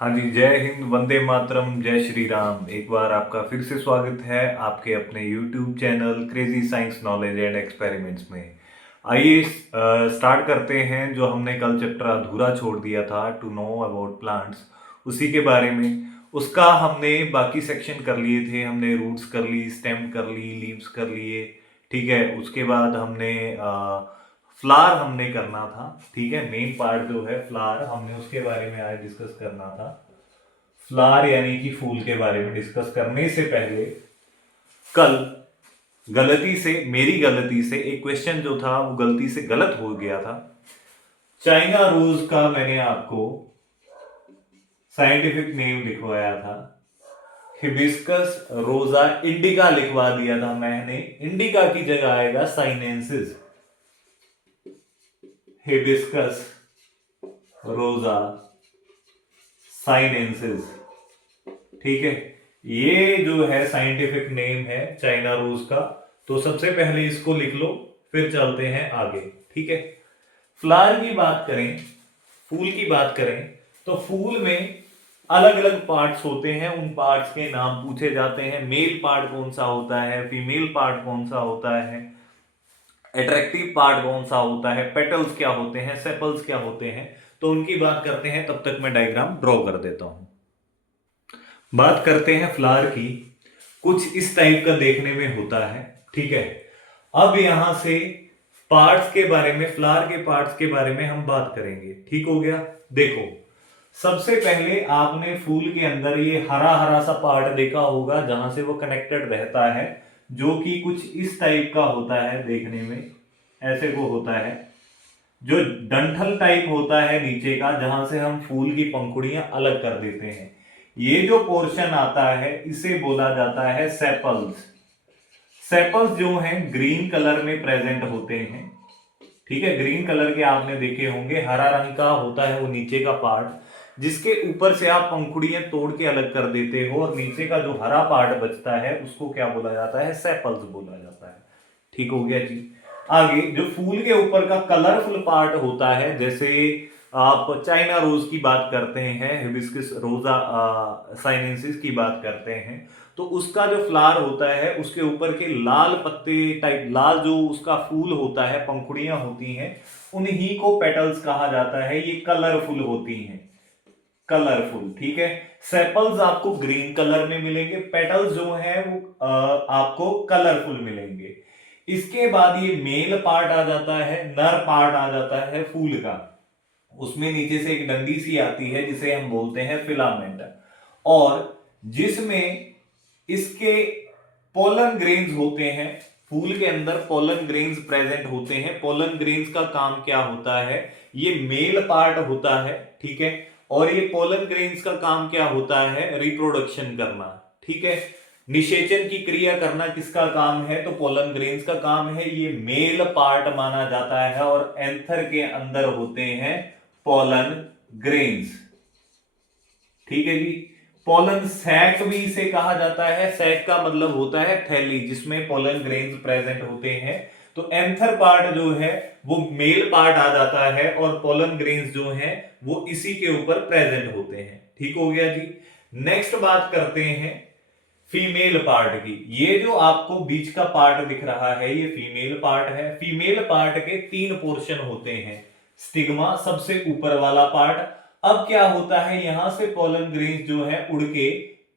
हाँ जी, जय हिंद, वंदे मातरम, जय श्री राम। एक बार आपका फिर से स्वागत है आपके अपने YouTube channel crazy science knowledge and experiments में। आइए स्टार्ट करते हैं जो हमने कल चैप्टर अधूरा छोड़ दिया था, टू नो अबाउट प्लांट्स, उसी के बारे में। उसका हमने बाकी सेक्शन कर लिए थे, हमने रूट्स कर ली, स्टेम कर ली, लीव्स कर लिए, ठीक है। उसके बाद हमने फ्लावर हमने करना था, ठीक है। मेन पार्ट जो है फ्लावर, हमने उसके बारे में आज डिस्कस करना था। फ्लावर यानी कि फूल के बारे में डिस्कस करने से पहले कल गलती से, मेरी गलती से एक क्वेश्चन जो था वो गलती से गलत हो गया था। चाइना रोज का मैंने आपको साइंटिफिक नेम लिखवाया था, हिबिस्कस रोजा इंडिका लिखवा दिया था मैंने। इंडिका की जगह आएगा साइनेंसिस, हिबिस्कस रोजा साइनेंसिस, ठीक है। ये जो है साइंटिफिक नेम है चाइना रोज का। तो सबसे पहले इसको लिख लो, फिर चलते हैं आगे, ठीक है। फ्लावर की बात करें, फूल की बात करें, तो फूल में अलग अलग पार्ट्स होते हैं। उन पार्ट्स के नाम पूछे जाते हैं। मेल पार्ट कौन सा होता है, फीमेल पार्ट कौन सा होता है, अट्रैक्टिव पार्ट कौन सा होता है, पेटल्स क्या होते हैं, सेपल्स क्या होते हैं। तो उनकी बात करते हैं, तब तक मैं डायग्राम ड्रॉ कर देता हूं। बात करते हैं फ्लावर की। कुछ इस टाइप का देखने में होता है, ठीक है। अब यहां से पार्ट्स के बारे में, फ्लावर के पार्ट्स के बारे में हम बात करेंगे, ठीक हो गया। देखो, सबसे पहले आपने फूल के अंदर ये हरा हरा सा पार्ट देखा होगा जहां से वो कनेक्टेड रहता है, जो कि कुछ इस टाइप का होता है देखने में, ऐसे को होता है। जो डंठल टाइप होता है नीचे का, जहां से हम फूल की पंखुड़ियां अलग कर देते हैं, ये जो पोर्शन आता है इसे बोला जाता है सेपल्स। सेपल्स जो हैं ग्रीन कलर में प्रेजेंट होते हैं, ठीक है। ग्रीन कलर के आपने देखे होंगे। हरा रंग का होता है वो नीचे का पार्ट, जिसके ऊपर से आप पंखुड़ियां तोड़ के अलग कर देते हो, और नीचे का जो हरा पार्ट बचता है उसको क्या बोला जाता है, सेपल्स बोला जाता है, ठीक हो गया जी। आगे जो फूल के ऊपर का कलरफुल पार्ट होता है, जैसे आप चाइना रोज की बात करते हैं, हिबिस्कस रोजा साइनेंसिस की बात करते हैं, तो उसका जो फ्लावर होता है उसके ऊपर के लाल पत्ते टाइप, लाल जो उसका फूल होता है, पंखुड़ियां होती हैं, उन्हीं को पेटल्स कहा जाता है। ये कलरफुल होती हैं, कलरफुल, ठीक है। सेपल्स आपको ग्रीन कलर में मिलेंगे, पेटल्स जो है वो आपको कलरफुल मिलेंगे। इसके बाद ये मेल पार्ट आ जाता है, नर पार्ट आ जाता है फूल का। उसमें नीचे से एक डंडी सी आती है जिसे हम बोलते हैं फिलामेंट, और जिसमें इसके पोलन ग्रेन्स होते हैं। फूल के अंदर पोलन ग्रेन्स प्रेजेंट होते हैं। पोलन ग्रेन्स का काम क्या होता है, ये मेल पार्ट होता है, ठीक है। और ये पोलन ग्रेन्स का काम क्या होता है, रिप्रोडक्शन करना, ठीक है। निषेचन की क्रिया करना किसका काम है, तो पोलन ग्रेन्स का काम है। ये मेल पार्ट माना जाता है, और एंथर के अंदर होते हैं पोलन ग्रेन्स, ठीक है जी। पोलन सैक भी इसे कहा जाता है। सैक का मतलब होता है थैली, जिसमें पोलन ग्रेन्स प्रेजेंट होते हैं। तो एंथर पार्ट जो है वो मेल पार्ट आ जाता है, और पोलन ग्रेन्स जो है वो इसी के ऊपर प्रेजेंट होते हैं, ठीक हो गया जी। नेक्स्ट बात करते हैं फीमेल पार्ट की। ये जो आपको बीच का पार्ट दिख रहा है ये फीमेल पार्ट है। फीमेल पार्ट के तीन पोर्शन होते हैं। स्टिग्मा सबसे ऊपर वाला पार्ट। अब क्या होता है, यहां से पोलन ग्रेन्स जो है उड़ के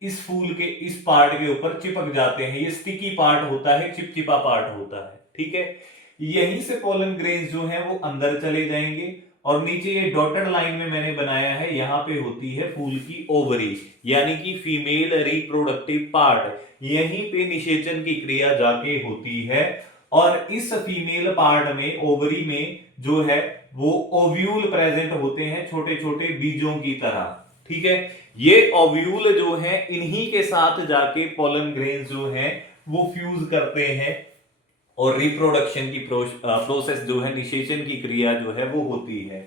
इस फूल के इस पार्ट के ऊपर चिपक जाते हैं। ये स्टिकी पार्ट होता है, चिपचिपा पार्ट होता है, ठीक है। यहीं से पोलन ग्रेन्स जो है वो अंदर चले जाएंगे, और नीचे ये डॉटेड लाइन में मैंने बनाया है, यहां पे होती है फूल की ओवरी, यानी कि फीमेल रिप्रोडक्टिव पार्ट। यहीं पे निषेचन की क्रिया जाके होती है, और इस फीमेल पार्ट में, ओवरी में जो है वो ओव्यूल प्रेजेंट होते हैं, छोटे छोटे बीजों की तरह, ठीक है। ये ओव्यूल जो है इन्हीं के साथ जाके पोलन ग्रेन्स जो है वो फ्यूज करते हैं, और रिप्रोडक्शन की प्रोसेस जो है, निषेचन की क्रिया जो है वो होती है।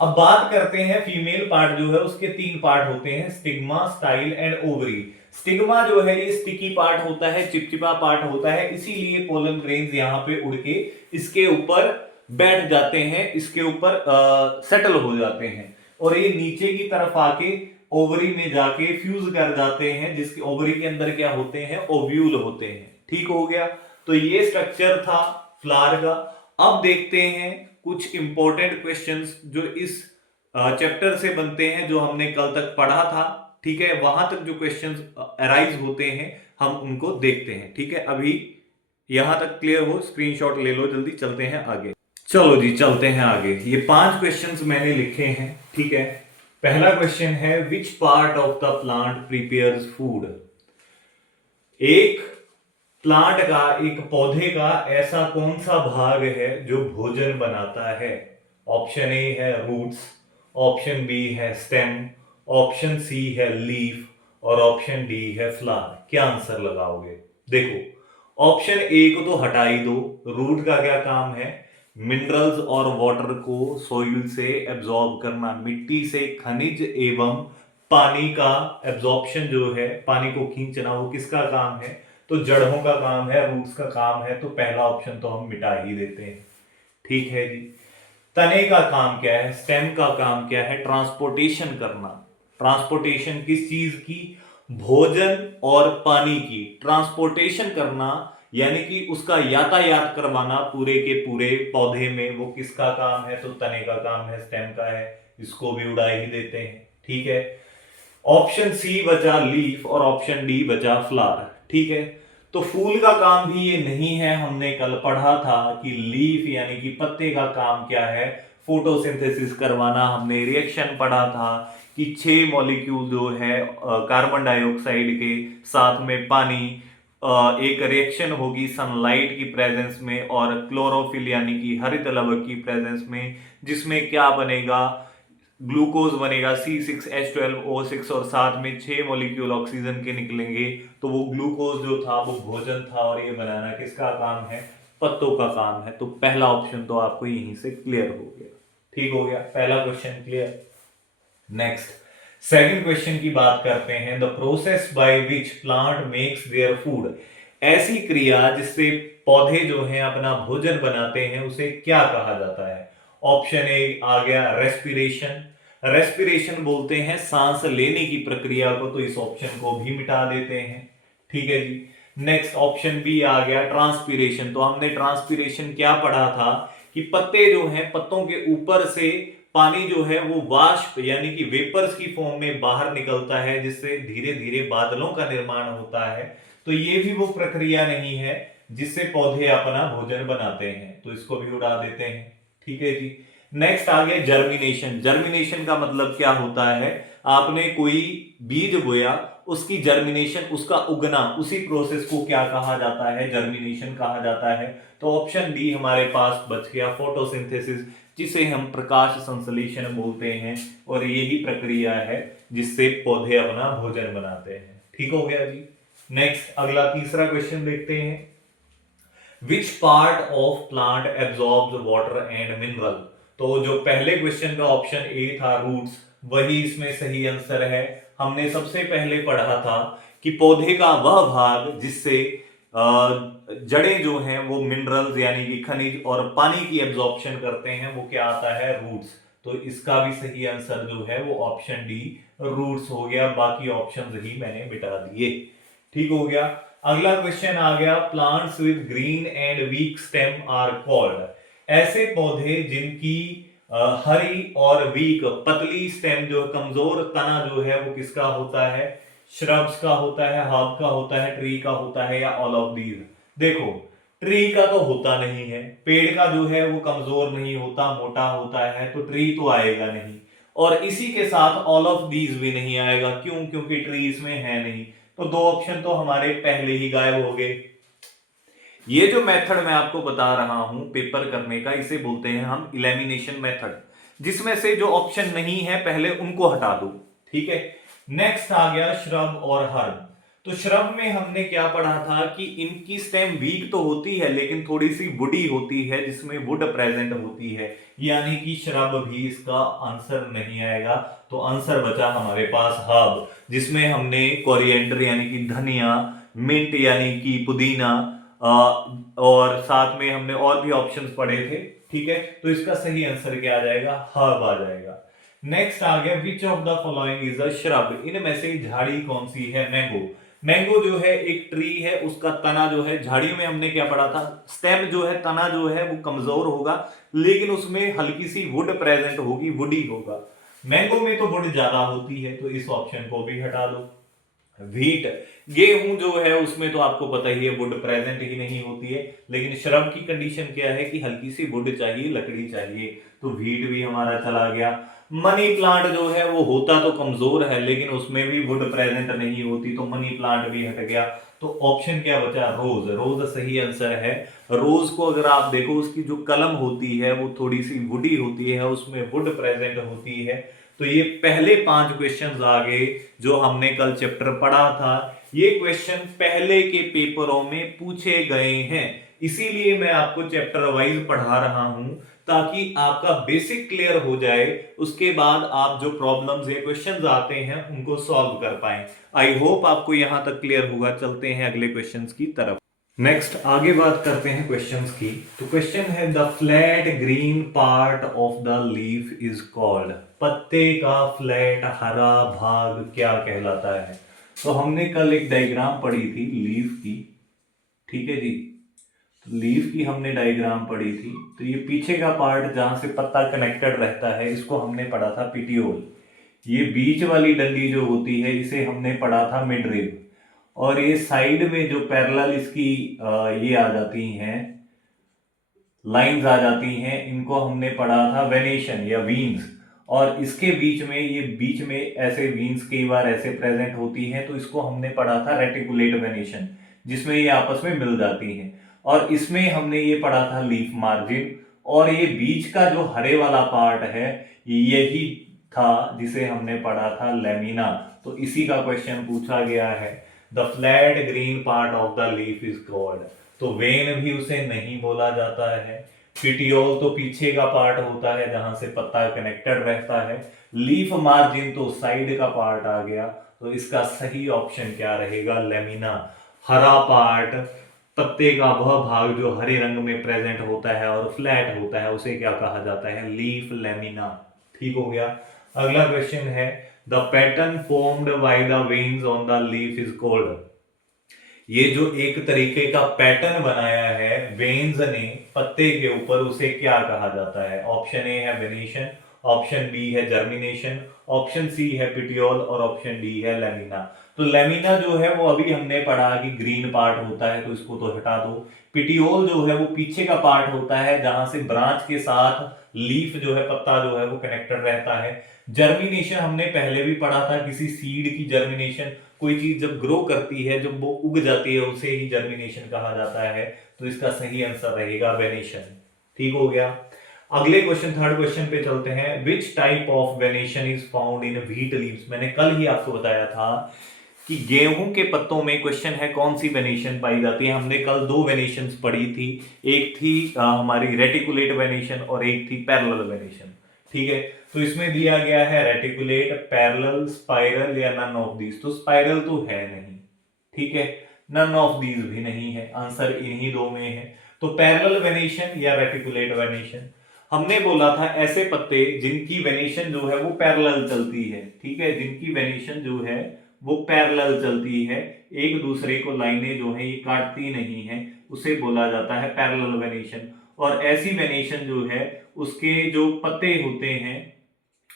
अब बात करते हैं फीमेल पार्ट जो है, उसके तीन पार्ट होते हैं, stigma, style and ovary. Stigma जो है ये स्टिकी पार्ट होता है, चिपचिपा पार्ट होता है, इसीलिए पोलन ग्रेन्स यहां पे उड़ के इसके ऊपर बैठ जाते हैं, इसके ऊपर सेटल हो जाते हैं, और ये नीचे की तरफ आके ओवरी में जाके फ्यूज कर जाते हैं, जिसके ओवरी के अंदर क्या होते हैं, ओव्यूल होते हैं। ठीक हो गया। तो ये स्ट्रक्चर था फ्लावर का। अब देखते हैं कुछ इंपॉर्टेंट क्वेश्चंस जो इस चैप्टर से बनते हैं, जो हमने कल तक पढ़ा था। ठीक है, वहां तक जो क्वेश्चंस अराइज होते हैं हम उनको देखते हैं। ठीक है, अभी यहां तक क्लियर हो, स्क्रीनशॉट ले लो, जल्दी चलते हैं आगे। चलो जी चलते हैं आगे। ये 5 क्वेश्चंस मैंने लिखे हैं। ठीक है, पहला क्वेश्चन है which part of the plant prepares food. एक प्लांट का, एक पौधे का ऐसा कौन सा भाग है जो भोजन बनाता है। ऑप्शन ए है रूट्स, ऑप्शन बी है स्टेम, ऑप्शन सी है लीफ और ऑप्शन डी है फ्लावर। क्या आंसर लगाओगे। देखो ऑप्शन ए को तो हटा ही दो। रूट का क्या काम है, मिनरल्स और वाटर को सॉइल से एब्जॉर्ब करना, मिट्टी से खनिज एवं पानी का एब्जॉर्प्शन जो है, पानी को खींचना, वो किसका काम है, तो जड़ों का काम है, रूट्स का काम है। तो पहला ऑप्शन तो हम मिटा ही देते हैं। ठीक है जी। तने का काम क्या है, स्टेम का काम क्या है, ट्रांसपोर्टेशन करना। ट्रांसपोर्टेशन किस चीज की, भोजन और पानी की ट्रांसपोर्टेशन करना, यानी कि उसका यातायात करवाना पूरे के पूरे पौधे में, वो किसका काम है, तो तने का काम है, स्टेम का है। इसको भी उड़ा ही देते हैं। ठीक है, ऑप्शन सी बचा लीफ और ऑप्शन डी बचा फ्लावर। ठीक है, तो फूल का काम भी ये नहीं है, हमने कल पढ़ा था कि लीफ यानी कि पत्ते का काम क्या है, फोटोसिंथेसिस करवाना। हमने रिएक्शन पढ़ा था कि 6 मॉलिक्यूल जो है कार्बन डाइऑक्साइड के साथ में पानी, एक रिएक्शन होगी सनलाइट की प्रेजेंस में और क्लोरोफिल यानी कि हरित लवक की प्रेजेंस में, जिसमें क्या बनेगा, ग्लूकोज बनेगा C6H12O6 और साथ में 6 मॉलिक्यूल ऑक्सीजन के निकलेंगे। तो वो ग्लूकोज जो था वो भोजन था और ये बनाना किसका काम है, पत्तों का काम है। तो पहला ऑप्शन तो आपको यहीं से क्लियर हो गया। ठीक हो गया, पहला question clear. Next second question की बात करते हैं। The process by which plant makes their food. ऐसी क्रिया जिससे पौधे जो हैं अपना भोजन बनाते हैं उसे क्या कहा जाता है। ऑप्शन ए आ गया रेस्पिरेशन। रेस्पिरेशन बोलते हैं सांस लेने की प्रक्रिया को, तो इस ऑप्शन को भी मिटा देते हैं। ठीक है जी। नेक्स्ट ऑप्शन बी आ गया ट्रांसपीरेशन। तो हमने ट्रांसपीरेशन क्या पढ़ा था कि पत्ते जो हैं, पत्तों के ऊपर से पानी जो है वो वाष्प यानी कि वेपर्स की फॉर्म में बाहर निकलता है, जिससे धीरे धीरे बादलों का निर्माण होता है। तो ये भी वो प्रक्रिया नहीं है जिससे पौधे अपना भोजन बनाते हैं, तो इसको भी उड़ा देते हैं। ठीक है जी। नेक्स्ट आ गया जर्मिनेशन। जर्मिनेशन का मतलब क्या होता है, आपने कोई बीज बोया, उसकी जर्मिनेशन, उसका उगना, उसी प्रोसेस को क्या कहा जाता है, जर्मिनेशन कहा जाता है। तो ऑप्शन डी हमारे पास बच गया फोटोसिंथेसिस, जिसे हम प्रकाश संश्लेषण बोलते हैं, और यही प्रक्रिया है जिससे पौधे अपना भोजन बनाते हैं। ठीक हो गया जी। नेक्स्ट अगला तीसरा क्वेश्चन देखते हैं। विच part of plant absorbs water and mineral. तो जो पहले क्वेश्चन का ऑप्शन ए था रूट्स, वही इसमें सही आंसर है। हमने सबसे पहले पढ़ा था कि पौधे का वह भाग जिससे जड़ें जो हैं वो मिनरल्स यानी कि खनिज और पानी की एब्जॉर्प्शन करते हैं, वो क्या आता है, रूट्स। तो इसका भी सही आंसर जो है वो ऑप्शन डी रूट्स हो गया। बाकी ऑप्शंस ही मैंने मिटा दिए। ठीक हो गया। अगला क्वेश्चन आ गया, plants with green and weak stem are called. ऐसे पौधे जिनकी हरी और वीक पतली स्टेम जो कमजोर तना जो है वो किसका होता है, श्रब्स का होता है, हर्ब का होता है, ट्री का होता है, या ऑल ऑफ दीज। देखो ट्री का तो होता नहीं है, पेड़ का जो है वो कमजोर नहीं होता, मोटा होता है, तो ट्री तो आएगा नहीं। और इसी के साथ ऑल ऑफ दीज भी नहीं आएगा। क्यों, क्योंकि ट्री इसमें है नहीं। तो 2 ऑप्शन तो हमारे पहले ही गायब हो गए। ये जो मेथड मैं आपको बता रहा हूं पेपर करने का, इसे बोलते हैं हम इलेमिनेशन मेथड, जिसमें से जो ऑप्शन नहीं है पहले उनको हटा दो। ठीक है। नेक्स्ट आ गया श्रब और हर्ब। तो श्रब में हमने क्या पढ़ा था कि इनकी स्टेम वीक तो होती है लेकिन थोड़ी सी वुडी होती है, जिसमें वुड प्रेजेंट होती है, यानी कि श्रब भी इसका आंसर नहीं आएगा। तो आंसर बचा हमारे पास हर्ब, जिसमें हमने कोरिएंडर यानी कि धनिया, मिंट यानी कि पुदीना, और साथ में हमने और भी ऑप्शंस पढ़े थे। ठीक है, तो इसका सही आंसर क्या आ जाएगा, हर्ब आ जाएगा। नेक्स्ट आ गया विच of the following is a shrub, इनमें से झाड़ी कौन सी है? मैंगो। मैंगो जो है एक ट्री है, उसका तना जो है, झाड़ियों में हमने क्या पढ़ा था, स्टेम जो है, तना जो है वो कमजोर होगा, लेकिन उसमें हल्की सी वुड प्रेजेंट होगी, वुडी होगा। मैंगो में तो वुड ज्यादा होती है, तो इस ऑप्शन को भी हटा दो। व्हीट, गेहूं जो है उसमें तो आपको पता ही है वुड प्रेजेंट ही नहीं होती है, लेकिन श्रब की कंडीशन क्या है कि हल्की सी वुड चाहिए, लकड़ी चाहिए, तो व्हीट भी हमारा चला गया। मनी प्लांट जो है वो होता तो कमजोर है, लेकिन उसमें भी वुड प्रेजेंट नहीं होती, तो मनी प्लांट भी हट गया। तो ऑप्शन क्या बचा? रोज। रोज सही आंसर है। रोज को अगर आप देखो, उसकी जो कलम होती है वो थोड़ी सी वुडी होती है, उसमें वुड प्रेजेंट होती है। तो ये पहले 5 क्वेश्चंस आ गए जो हमने कल चैप्टर पढ़ा था। ये क्वेश्चन पहले के पेपरों में पूछे गए हैं, इसीलिए मैं आपको चैप्टर वाइज पढ़ा रहा हूं, ताकि आपका बेसिक क्लियर हो जाए, उसके बाद आप जो प्रॉब्लम्स या क्वेश्चंस आते हैं उनको सॉल्व कर पाए। आई होप आपको यहां तक क्लियर होगा। चलते हैं अगले क्वेश्चंस की तरफ। नेक्स्ट आगे बात करते हैं क्वेश्चंस की। तो क्वेश्चन है the flat green part of the leaf is called, पत्ते का फ्लैट हरा भाग क्या कहलाता है? तो हमने कल एक डायग्राम पढ़ी थी लीफ की, ठीक है जी। तो लीफ की हमने डायग्राम पढ़ी थी, तो ये पीछे का पार्ट जहां से पत्ता कनेक्टेड रहता है, इसको हमने पढ़ा था पिटियोल। ये बीच वाली डंडी जो होती है, इसे हमने पढ़ा था मिडरिब। और ये साइड में जो पैरेलल इसकी ये आ जाती हैं, लाइंस आ जाती हैं, इनको हमने पढ़ा था वेनेशन या वीन्स। और इसके बीच में, ये बीच में ऐसे वीन्स कई बार ऐसे प्रेजेंट होती हैं, तो इसको हमने पढ़ा था रेटिकुलेट वेनेशन, जिसमें ये आपस में मिल जाती हैं। और इसमें हमने ये पढ़ा था लीफ मार्जिन। और ये बीच का जो हरे वाला पार्ट है, यही था जिसे हमने पढ़ा था लेमिना। तो इसी का क्वेश्चन पूछा गया है, the flat green part of the leaf is called. तो वेन भी उसे नहीं बोला जाता है। पिटियोल तो पीछे का पार्ट होता है जहां से पत्ता कनेक्टेड रहता है। लीफ मार्जिन तो साइड का पार्ट आ गया। तो इसका सही ऑप्शन क्या रहेगा? लेमिना। हरा पार्ट, पत्ते का वह भाग जो हरे रंग में प्रेजेंट होता है और फ्लैट होता है, उसे क्या कहा जाता है? Leaf lamina. ठीक हो गया। अगला क्वेश्चन है the pattern formed by the veins on the leaf is called. ये जो एक तरीके का पैटर्न बनाया है वेन्स ने पत्ते के ऊपर, उसे क्या कहा जाता है? ऑप्शन ए है वेनेशन, ऑप्शन बी है जर्मिनेशन, ऑप्शन सी है पिटियोल और ऑप्शन डी है लेमिना। तो लेमिना जो है वो अभी हमने पढ़ा कि ग्रीन पार्ट होता है, तो इसको तो हटा दो। पिटियोल जो है वो पीछे का पार्ट होता है जहां से ब्रांच के साथ लीफ जो है, पत्ता जो है वो कनेक्टेड रहता है। जर्मिनेशन हमने पहले भी पढ़ा था, किसी सीड की जर्मिनेशन, कोई चीज जब ग्रो करती है, जब वो उग जाती है, उसे ही जर्मिनेशन कहा जाता है। तो इसका सही आंसर रहेगा वेनेशन। ठीक हो गया। अगले क्वेश्चन, थर्ड क्वेश्चन पे चलते हैं। Which type of venation is found in wheat leaves. मैंने कल ही आपको बताया था कि गेहूं के पत्तों में क्वेश्चन है कौन सी वेनेशन पाई जाती है। हमने कल 2 वेनेशन पढ़ी थी, एक थी हमारी रेटिकुलेट वेनेशन और एक थी पैरेलल वेनेशन। ठीक है, तो इसमें दिया गया है रेटिकुलेट, पैरेलल, स्पाइरल या नन ऑफ दीज। तो स्पाइरल तो है नहीं, ठीक है, नन ऑफ दीज भी नहीं है, आंसर इन्हीं 2 में है। तो पैरेलल वेनेशन या रेटिकुलेट वेनेशन। हमने बोला था ऐसे पत्ते जिनकी वेनेशन जो है वो पैरेलल चलती है, ठीक है, जिनकी वेनेशन जो है वो पैरेलल चलती है, एक दूसरे को लाइनें जो है ये काटती नहीं है, उसे बोला जाता है पैरेलल वेनेशन। और ऐसी वेनेशन जो है उसके जो पत्ते होते हैं,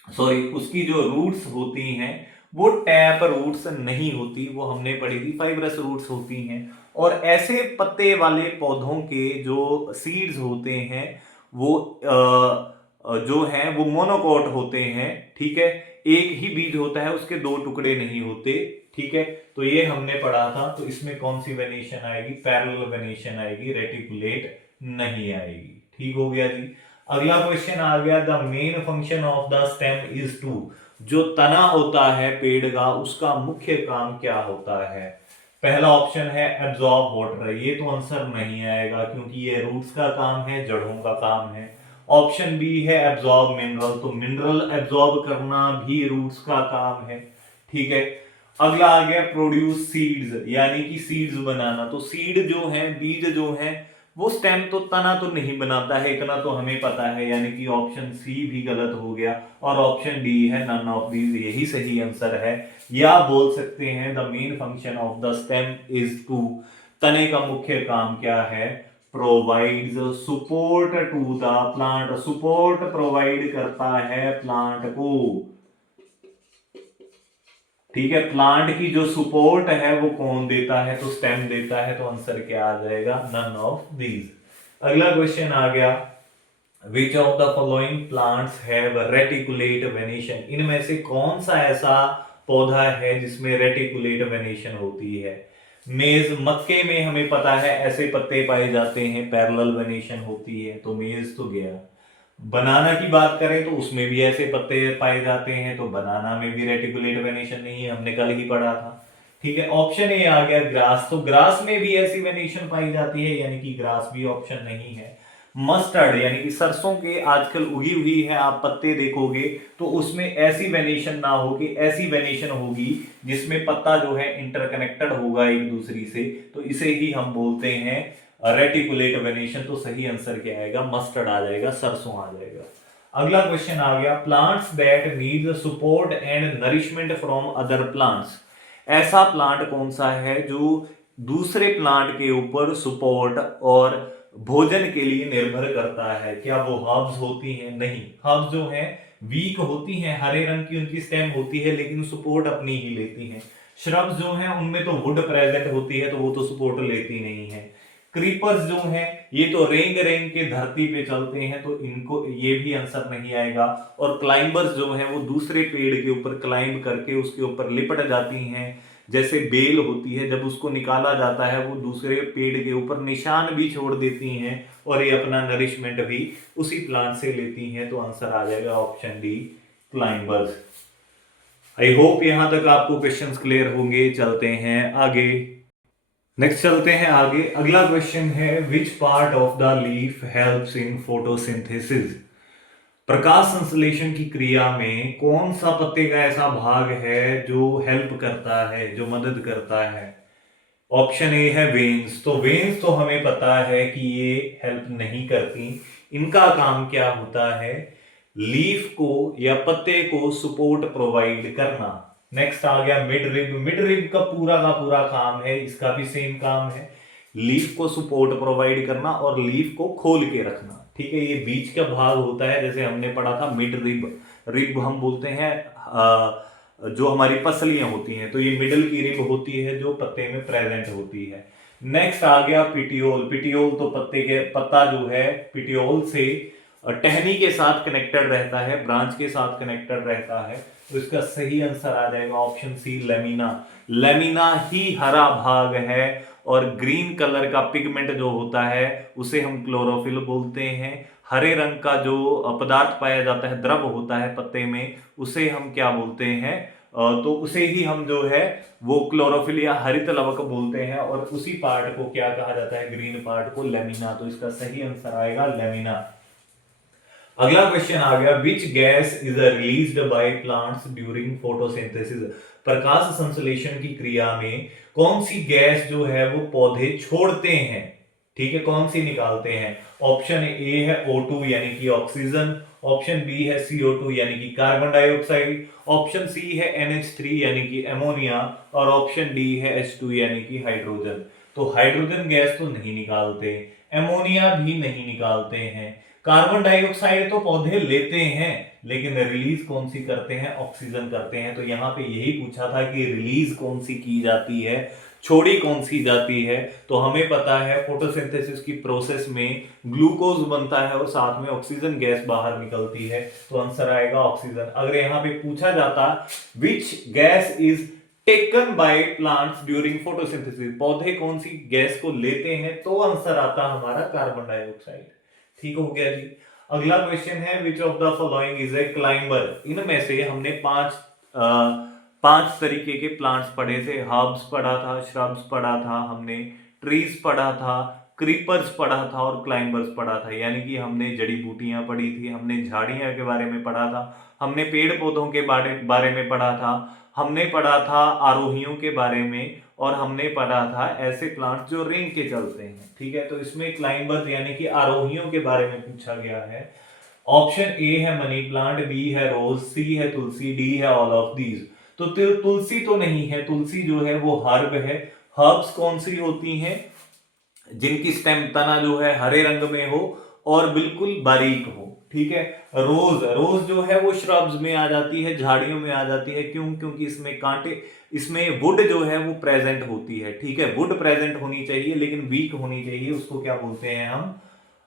सॉरी, उसकी जो रूट्स होती हैं वो टैप रूट्स नहीं होती, वो हमने पढ़ी थी, फाइब्रस रूट्स होती हैं। और ऐसे पत्ते वाले पौधों के जो सीड्स होते हैं वो जो है वो मोनोकोट होते हैं, ठीक है, एक ही बीज होता है, उसके 2 टुकड़े नहीं होते। ठीक है, तो ये हमने पढ़ा था। तो इसमें कौन सी वेनेशन आएगी? पैरेलल वेनेशन आएगी, रेटिकुलेट नहीं आएगी। ठीक हो गया जी। अगला क्वेश्चन आ गया, the main function of the stem is to. जो तना होता है पेड़ का, उसका मुख्य काम क्या होता है? पहला ऑप्शन है एब्जॉर्ब वाटर, ये तो आंसर नहीं आएगा क्योंकि ये रूट्स का काम है, जड़ों का काम है। ऑप्शन बी है एब्जॉर्ब मिनरल, तो मिनरल एब्जॉर्ब करना भी रूट्स का काम है। ठीक है, अगला आ गया प्रोड्यूस सीड्स, यानी कि सीड्स बनाना। तो सीड जो है, बीज जो है, वो स्टेम तो तना तो नहीं बनाता है, इतना तो हमें पता है, यानी कि ऑप्शन सी भी गलत हो गया और ऑप्शन डी है नन ऑफ दीज, यही सही आंसर है। या बोल सकते हैं the main function of the stem is to, तने का मुख्य काम क्या है, provides support to the plant, support provide करता है प्लांट को। ठीक है, प्लांट की जो सपोर्ट है वो कौन देता है, तो स्टेम देता है, तो आंसर क्या आ जाएगा, नन ऑफ दीज। अगला क्वेश्चन आ गया, विच of the following plants have reticulate venation, इनमें से कौन सा ऐसा पौधा है जिसमें रेटिकुलेट वेनेशन होती है। मेज, मक्के में हमें पता है ऐसे पत्ते पाए जाते हैं, पैरेलल वेनेशन होती है, तो मेज तो गया। बनाना की बात करें तो उसमें भी ऐसे पत्ते पाए जाते हैं, तो बनाना में भी रेटिकुलेट वेनेशन नहीं है, हमने कल ही पढ़ा था। ठीक है, ऑप्शन ए आ गया ग्रास, तो ग्रास में भी ऐसी वेनेशन पाई जाती है, यानी कि ग्रास भी ऑप्शन नहीं है। मस्टर्ड यानी कि सरसों के आजकल उगी हुई है, आप पत्ते देखोगे तो उसमें ऐसी वेनेशन ना होगी, ऐसी वेनेशन होगी जिसमें पत्ता जो है इंटरकनेक्टेड होगा एक दूसरी से, तो इसे ही हम बोलते हैं रेटिकुलेट वेनेशन। तो सही आंसर क्या आएगा, मस्टर्ड आ जाएगा, सरसों आ जाएगा। अगला क्वेश्चन आ गया, plants that need support and nourishment from other plants, ऐसा प्लांट कौन सा है जो दूसरे प्लांट के ऊपर सपोर्ट और भोजन के लिए निर्भर करता है। क्या वो हर्ब्स होती हैं, नहीं, हर्ब्स जो है वीक होती हैं, हरे रंग की उनकी स्टेम होती है लेकिन सपोर्ट अपनी ही लेती हैं। श्रब्स जो है उनमें तो वुड प्रेजेंट होती है, तो वो तो सपोर्ट लेती नहीं है। क्रीपर्स जो हैं ये तो रेंग रेंग के धरती पे चलते हैं, तो इनको ये भी आंसर नहीं आएगा। और क्लाइंबर्स जो हैं वो दूसरे पेड़ के ऊपर क्लाइंब करके उसके ऊपर लिपट जाती हैं, जैसे बेल होती है, जब उसको निकाला जाता है वो दूसरे पेड़ के ऊपर निशान भी छोड़ देती हैं, और ये अपना नरिशमेंट भी उसी प्लांट से लेती हैं, तो आंसर आ जाएगा option D, climbers. I hope यहां तक आपको क्वेश्चंस क्लियर होंगे। चलते हैं आगे, नेक्स्ट चलते हैं आगे। अगला क्वेश्चन है, which part of the leaf helps in photosynthesis, प्रकाश संश्लेषण की क्रिया में कौन सा पत्ते का ऐसा भाग है जो हेल्प करता है, जो मदद करता है। ऑप्शन ए है वेन्स, तो वेन्स तो हमें पता है कि ये हेल्प नहीं करती, इनका काम क्या होता है, लीफ को या पत्ते को सपोर्ट प्रोवाइड करना। नेक्स्ट आ गया मिड रिब, मिड रिब का पूरा काम है, इसका भी सेम काम है, लीफ को सपोर्ट प्रोवाइड करना और लीफ को खोल के रखना। ठीक है, ये बीच का भाग होता है, जैसे हमने पढ़ा था मिड रिब, रिब हम बोलते हैं जो हमारी पसलियां होती हैं, तो ये मिडल की रिब होती है जो पत्ते में प्रेजेंट होती है। नेक्स्ट आ गया पिटियोल, पिटियोल तो पत्ता जो है पिटियोल से टहनी के साथ कनेक्टेड रहता है, ब्रांच के साथ कनेक्टेड रहता है, तो इसका सही आंसर आ जाएगा ऑप्शन सी, लेमिना। लेमिना ही हरा भाग है, और ग्रीन कलर का पिगमेंट जो होता है उसे हम क्लोरोफिल बोलते हैं। हरे रंग का जो पदार्थ पाया जाता है, द्रव होता है पत्ते में, उसे हम क्या बोलते हैं, तो उसे ही हम जो है वो क्लोरोफिल या हरित लवक बोलते हैं, और उसी पार्ट को क्या कहा जाता है, ग्रीन पार्ट को लेमिना, तो इसका सही आंसर आएगा लेमिना। अगला क्वेश्चन आ गया, which gas is released by plants during photosynthesis, प्रकाश संश्लेषण की क्रिया में कौन सी गैस जो है वो पौधे छोड़ते हैं। ठीक है, कौन सी निकालते हैं। ऑप्शन ए है O2 यानी कि ऑक्सीजन, ऑप्शन बी है CO2 यानी कि कार्बन डाइऑक्साइड, ऑप्शन सी है NH3 यानी कि एमोनिया, और ऑप्शन डी है H2 यानी कि हाइड्रोजन। तो हाइड्रोजन गैस तो नहीं निकालते, एमोनिया भी नहीं निकालते हैं, कार्बन डाइऑक्साइड तो पौधे लेते हैं, लेकिन रिलीज कौन सी करते हैं, ऑक्सीजन करते हैं। तो यहाँ पे यही पूछा था कि रिलीज कौन सी की जाती है, छोड़ी कौन सी जाती है, तो हमें पता है फोटोसिंथेसिस की प्रोसेस में ग्लूकोज बनता है और साथ में ऑक्सीजन गैस बाहर निकलती है, तो आंसर आएगा ऑक्सीजन। अगर यहाँ पे पूछा जाता विच gas is taken by plants during photosynthesis, पौधे कौन सी गैस को लेते हैं, तो आंसर आता हमारा कार्बन डाइऑक्साइड। ठीक हो गया जी। अगला क्वेश्चन है, विच of the following is a climber, इनमें से हमने पांच तरीके के प्लांट्स पढ़े थे, हर्ब्स पढ़ा था, श्रब्स पढ़ा था, हमने ट्रीज पढ़ा था, क्रीपर्स पढ़ा था और क्लाइंबर्स पढ़ा था, यानी कि हमने जड़ी बूटियां पढ़ी थी, हमने झाड़ियां के बारे में पढ़ा था, हमने पेड़ पौधों के बारे में पढ़ा था, हमने पढ़ा था आरोहियों के बारे में और हमने पढ़ा था ऐसे प्लांट्स जो रेंग के चलते हैं। ठीक है, तो इसमें क्लाइंबर्स यानी कि आरोहियों के बारे में पूछा गया है। ऑप्शन ए है मनी प्लांट, बी है रोज, सी है तुलसी, डी है ऑल ऑफ दीज। तो तुलसी तो नहीं है, तुलसी जो है वो हर्ब है। हर्ब्स कौन सी होती हैं? जिनकी स्टेम तना जो है हरे रंग में हो और बिल्कुल बारीक हो। ठीक है, रोज, रोज जो है वो श्रब्स में आ जाती है, झाड़ियों में आ जाती है। क्यों? क्योंकि इसमें कांटे, इसमें वुड जो है वो प्रेजेंट होती है। ठीक है, वुड प्रेजेंट होनी चाहिए लेकिन वीक होनी चाहिए, उसको क्या बोलते हैं हम?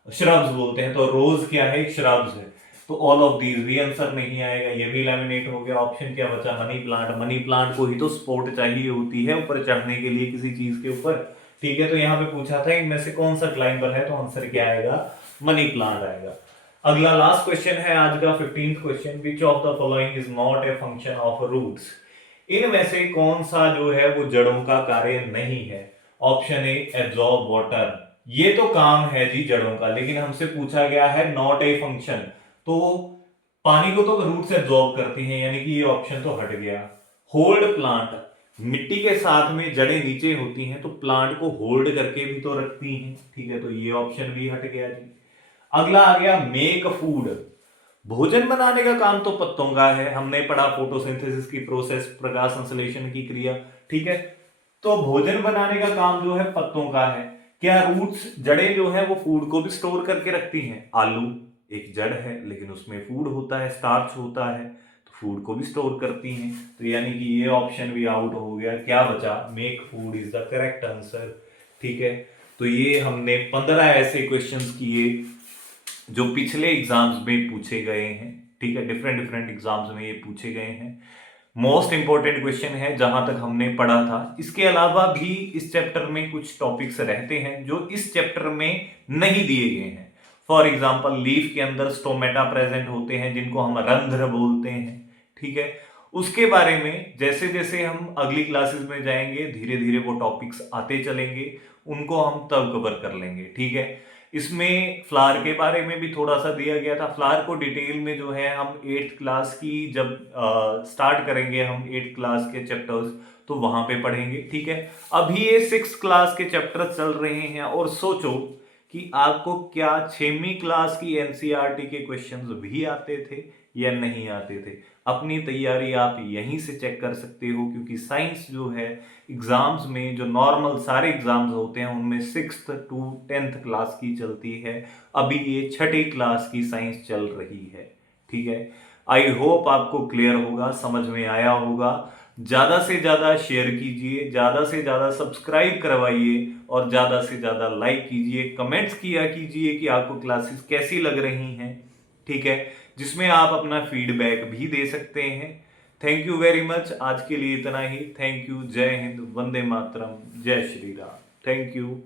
श्रब्स बोलते हैं। तो रोज क्या है? श्रब्स है। तो ऑल ऑफ दीज भी आंसर नहीं आएगा, ये भी लैमिनेट हो गया। ऑप्शन क्या बचा? Money plant. मनी प्लांट को ही तो सपोर्ट चाहिए होती है ऊपर चढ़ने के लिए किसी चीज के ऊपर। ठीक है, तो यहाँ पे पूछा था इनमें से कौन सा क्लाइंबर है, तो आंसर क्या आएगा? मनी प्लांट आएगा। अगला लास्ट क्वेश्चन है आज का 15th question, which of the following is not a function of roots? इनमें से कौन सा जो है वो जड़ों का कार्य नहीं है? ऑप्शन ए एब्जॉर्ब वाटर, ये तो काम है जी जड़ों का, लेकिन हमसे पूछा गया है नॉट ए फंक्शन, तो पानी को तो रूट्स एब्जॉर्ब करती हैं, यानी कि ये ऑप्शन तो हट गया। होल्ड प्लांट, मिट्टी के साथ में जड़ें नीचे होती हैं तो प्लांट को होल्ड करके भी तो रखती हैं। ठीक है, तो ये ऑप्शन भी हट गया जी। अगला आ गया मेक फूड, भोजन बनाने का काम तो पत्तों का है, हमने पढ़ा फोटोसिंथेसिस की प्रोसेस, प्रकाश संश्लेषण की क्रिया। ठीक है, तो भोजन बनाने का काम जो है पत्तों का है। क्या रूट्स, जड़ें जो है वो फूड को भी स्टोर करके रखती हैं? आलू एक जड़ है लेकिन उसमें फूड होता है, स्टार्च होता है, तो फूड को भी स्टोर करती हैं। तो यानी कि ये ऑप्शन भी आउट हो गया। क्या बचा? Make food is the correct answer. ठीक है, तो ये हमने 15 ऐसे क्वेश्चंस किए जो पिछले एग्जाम्स में पूछे गए हैं। ठीक है, डिफरेंट डिफरेंट एग्जाम्स में ये पूछे गए हैं। मोस्ट इंपॉर्टेंट क्वेश्चन है जहां तक हमने पढ़ा था। इसके अलावा भी इस चैप्टर में कुछ टॉपिक्स रहते हैं जो इस चैप्टर में नहीं दिए गए हैं। फॉर एग्जाम्पल लीफ के अंदर स्टोमेटा प्रेजेंट होते हैं जिनको हम रंध्र बोलते हैं। ठीक है, उसके बारे में जैसे जैसे हम अगली क्लासेस में जाएंगे धीरे धीरे वो टॉपिक्स आते चलेंगे, उनको हम तब कवर कर लेंगे। ठीक है, इसमें फ्लावर के बारे में भी थोड़ा सा दिया गया था। फ्लावर को डिटेल में जो है हम 8th क्लास की जब स्टार्ट करेंगे हम 8th क्लास के चैप्टर्स, तो वहां पे पढ़ेंगे। ठीक है, अभी ये 6th क्लास के चैप्टर चल रहे हैं और सोचो कि आपको क्या 6वीं क्लास की एनसीईआरटी के क्वेश्चंस भी आते थे या नहीं आते थे। अपनी तैयारी आप यहीं से चेक कर सकते हो, क्योंकि साइंस जो है एग्जाम्स में जो नॉर्मल सारे एग्जाम्स होते हैं उनमें 6th to 10th क्लास की चलती है। अभी ये 6ठी क्लास की साइंस चल रही है। ठीक है, आई होप आपको क्लियर होगा, समझ में आया होगा। ज्यादा से ज्यादा शेयर कीजिए, ज्यादा से ज्यादा सब्सक्राइब करवाइए और ज्यादा से ज्यादा लाइक कीजिए, कमेंट्स किया कीजिए कि आपको क्लासेस कैसी लग रही हैं। ठीक है, जिसमें आप अपना फीडबैक भी दे सकते हैं। थैंक यू वेरी मच, आज के लिए इतना ही। थैंक यू, जय हिंद, वंदे मातरम, जय श्री राम। Thank you.